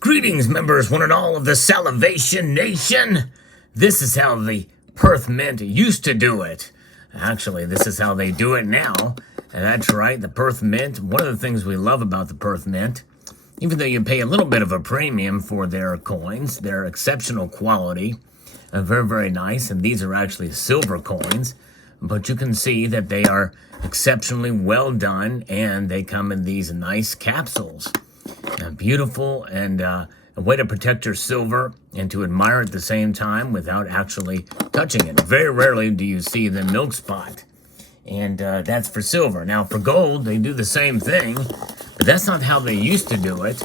Greetings, members, one and all of the Salivation Nation. This is how the Perth Mint used to do it. Actually, this is how they do it now. And that's right, the Perth Mint. One of the things we love about the Perth Mint, even though you pay a little bit of a premium for their coins, they're exceptional quality, very, very nice. And these are actually silver coins, but you can see that they are exceptionally well done, and they come in these nice capsules. Beautiful, and a way to protect your silver and to admire it at the same time without actually touching it. Very rarely do you see the milk spot, and that's for silver. Now for gold, they do the same thing, but that's not how they used to do it.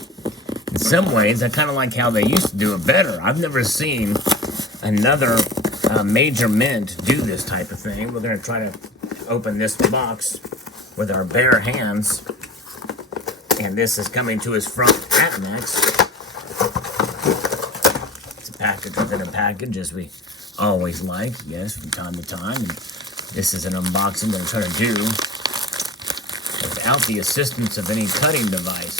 In some ways, I kind of like how they used to do it better. I've never seen another major mint do this type of thing. We're going to try to open this box with our bare hands. And this is coming to us from Amex. It's a package within a package, as we always like, yes, from time to time. And this is an unboxing that I'm trying to do without the assistance of any cutting device.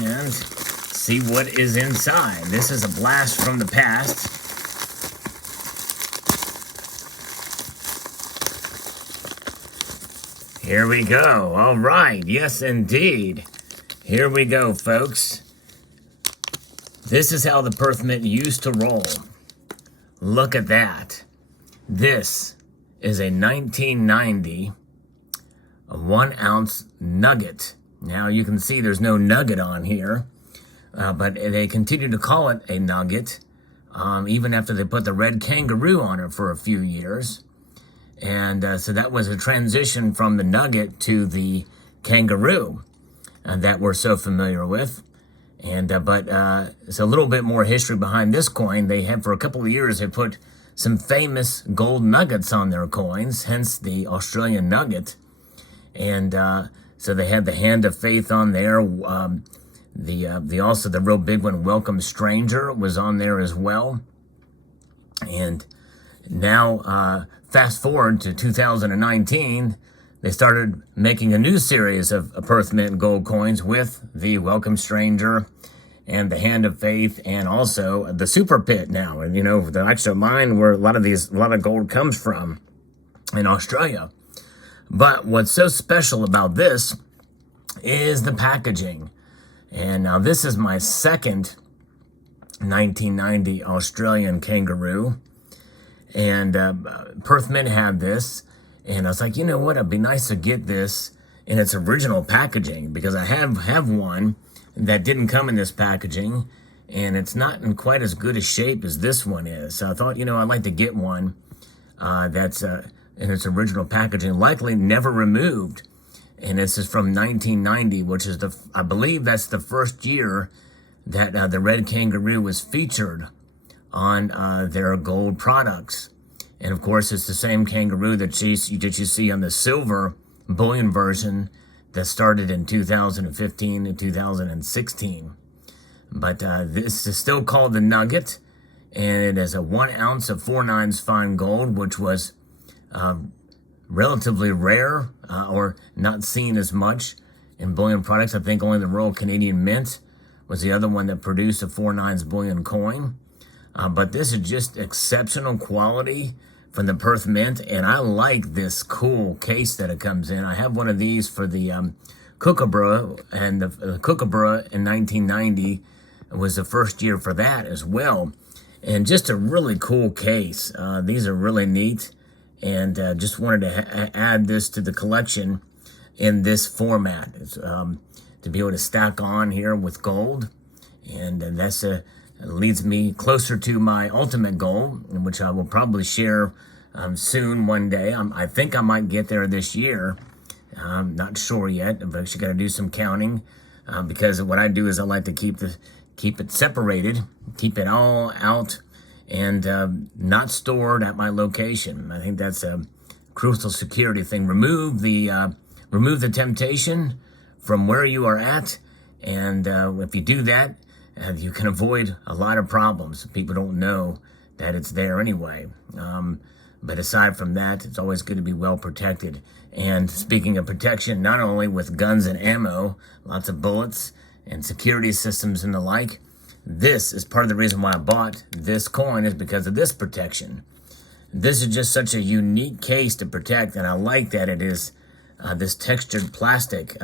And see what is inside. This is a blast from the past. Here we go. All right. Yes, indeed. Here we go, folks. This is how the Perth Mint used to roll. Look at that. This is a 1990 1-ounce nugget. Now, you can see there's no nugget on here, but they continue to call it a nugget, even after they put the red kangaroo on it for a few years. And so that was a transition from the nugget to the kangaroo that we're so familiar with. And but it's a little bit more history behind this coin. They have, for a couple of years, they put some famous gold nuggets on their coins, hence the Australian nugget. And so they had the Hand of Faith on there. The also the real big one, Welcome Stranger, was on there as well. And now, fast forward to 2019, they started making a new series of Perth Mint gold coins with the Welcome Stranger and the Hand of Faith, and also the Super Pit now. And, you know, the extra mine where a lot of gold comes from in Australia. But what's so special about this is the packaging. And now this is my second 1990 Australian kangaroo. And Perth Mint had this, and I was like, you know what, it'd be nice to get this in its original packaging, because I have one that didn't come in this packaging, and it's not in quite as good a shape as this one is. So I thought, you know, I'd like to get one that's in its original packaging, likely never removed. And this is from 1990, which is I believe that's the first year that the red kangaroo was featured on their gold products. And of course, it's the same kangaroo that you see on the silver bullion version that started in 2015 and 2016. But this is still called the Nugget, and it is a 1 ounce of 4/9 fine gold, which was relatively rare or not seen as much in bullion products. I think only the Royal Canadian Mint was the other one that produced a 4/9 bullion coin. But this is just exceptional quality from the Perth Mint, and I like this cool case that it comes in. I have one of these for the Kookaburra, and the Kookaburra in 1990 was the first year for that as well. And just a really cool case. These are really neat, and just wanted to add this to the collection in this format. It's, to be able to stack on here with gold, and that's leads me closer to my ultimate goal, which I will probably share soon one day. I think I might get there this year. I'm not sure yet. I've actually got to do some counting because what I do is I like to keep it separated, keep it all out, and not stored at my location. I think that's a crucial security thing. Remove the temptation from where you are at, and if you do that, and you can avoid a lot of problems. People don't know that it's there anyway. But aside from that, it's always good to be well protected. And speaking of protection, not only with guns and ammo, lots of bullets and security systems and the like, this is part of the reason why I bought this coin, is because of this protection. This is just such a unique case to protect, and I like that it is this textured plastic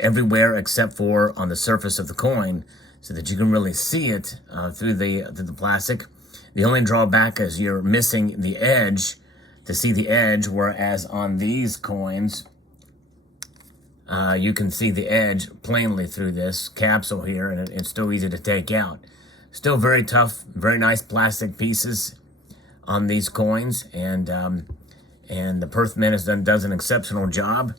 everywhere except for on the surface of the coin, so that you can really see it through the plastic. The only drawback is you're missing the edge to see the edge, whereas on these coins, you can see the edge plainly through this capsule here, and it's still easy to take out. Still very tough, very nice plastic pieces on these coins, and the Perth Mint does an exceptional job,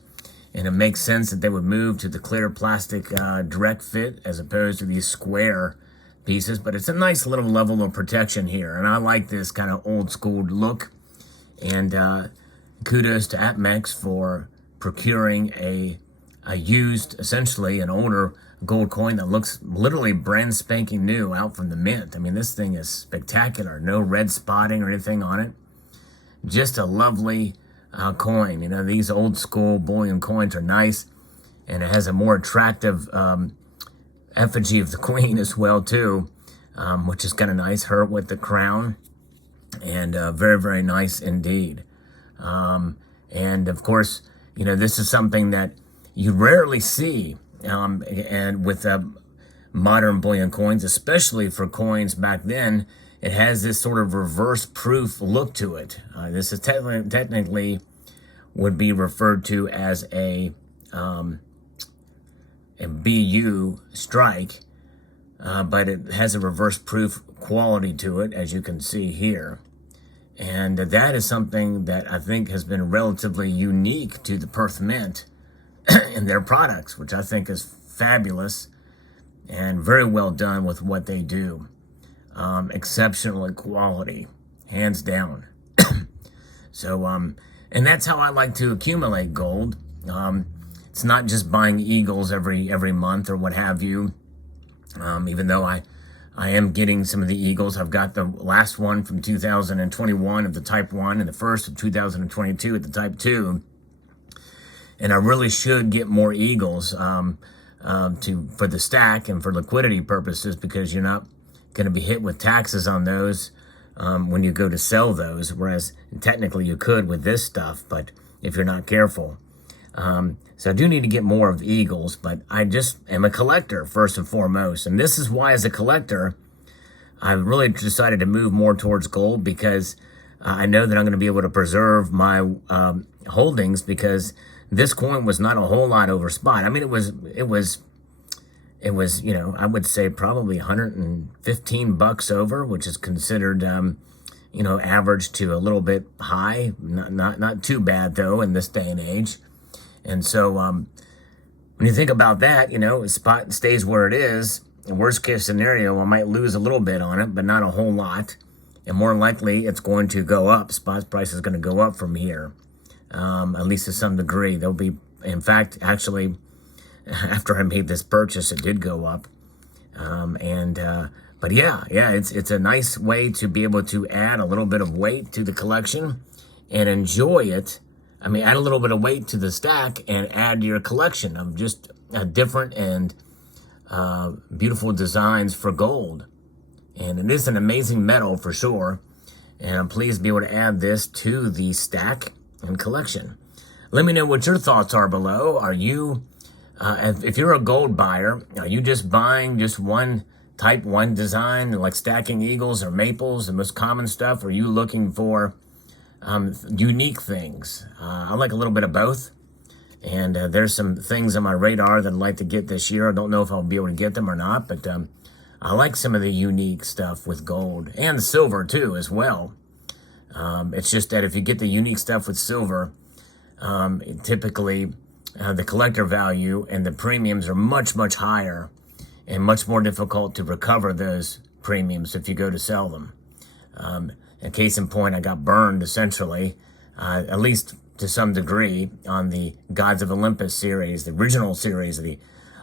and it makes sense that they would move to the clear plastic direct fit as opposed to these square pieces. But it's a nice little level of protection here, and I like this kind of old school look. And kudos to APMEX for procuring a used, essentially an older gold coin that looks literally brand spanking new out from the mint. I mean, this thing is spectacular. No red spotting or anything on it. Just a lovely coin. You know, these old school bullion coins are nice, and it has a more attractive effigy of the queen as well too, which is kind of nice. Her with the crown, and very, very nice indeed. And of course, you know, this is something that you rarely see, and with modern bullion coins, especially for coins back then, it has this sort of reverse proof look to it. This is technically would be referred to as a BU strike, but it has a reverse proof quality to it, as you can see here. And that is something that I think has been relatively unique to the Perth Mint and their products, which I think is fabulous and very well done with what they do. Exceptional quality, hands down. So, and that's how I like to accumulate gold. It's not just buying eagles every month or what have you. Even though I am getting some of the eagles. I've got the last one from 2021 of the Type 1 and the first of 2022 at the Type 2. And I really should get more eagles for the stack and for liquidity purposes, because you're not going to be hit with taxes on those when you go to sell those, whereas technically you could with this stuff, but if you're not careful. So I do need to get more of the eagles, but I just am a collector first and foremost. And this is why, as a collector, I've really decided to move more towards gold, because I know that I'm going to be able to preserve my holdings, because this coin was not a whole lot over spot. I mean, it was, you know, I would say probably $115 over, which is considered, you know, average to a little bit high. Not too bad though in this day and age. And so when you think about that, you know, spot stays where it is. In worst case scenario, I might lose a little bit on it, but not a whole lot. And more likely, it's going to go up. Spot price is going to go up from here, at least to some degree. There'll be, in fact, actually, after I made this purchase, it did go up. But yeah, it's a nice way to be able to add a little bit of weight to the collection and enjoy it. I mean, add a little bit of weight to the stack and add your collection of just different and beautiful designs for gold. And it is an amazing metal for sure. And I'm pleased to be able to add this to the stack and collection. Let me know what your thoughts are below. Are you, if you're a gold buyer, are you just buying just one Type 1 design, like stacking eagles or maples, the most common stuff? Or are you looking for unique things? I like a little bit of both. And there's some things on my radar that I'd like to get this year. I don't know if I'll be able to get them or not, but I like some of the unique stuff with gold and silver too as well. It's just that if you get the unique stuff with silver, typically the collector value and the premiums are much, much higher and much more difficult to recover those premiums if you go to sell them. A case in point, I got burned essentially, at least to some degree, on the Gods of Olympus series, the original series of the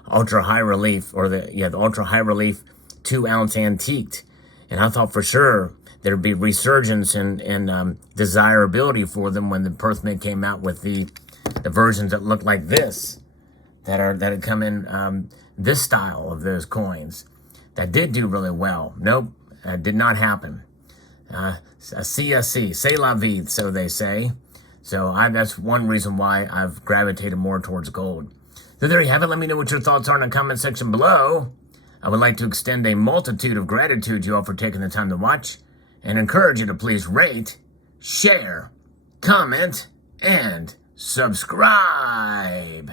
ultra high relief, or the ultra high relief 2-ounce antiqued. And I thought for sure there'd be resurgence and desirability for them when the Perth Mint came out with the versions that look like this, that had come in this style of those coins that did do really well. Nope, did not happen. CSC, c'est la vie, so they say. So that's one reason why I've gravitated more towards gold. So there you have it. Let me know what your thoughts are in the comment section below. I would like to extend a multitude of gratitude to you all for taking the time to watch, and encourage you to please rate, share, comment, and subscribe.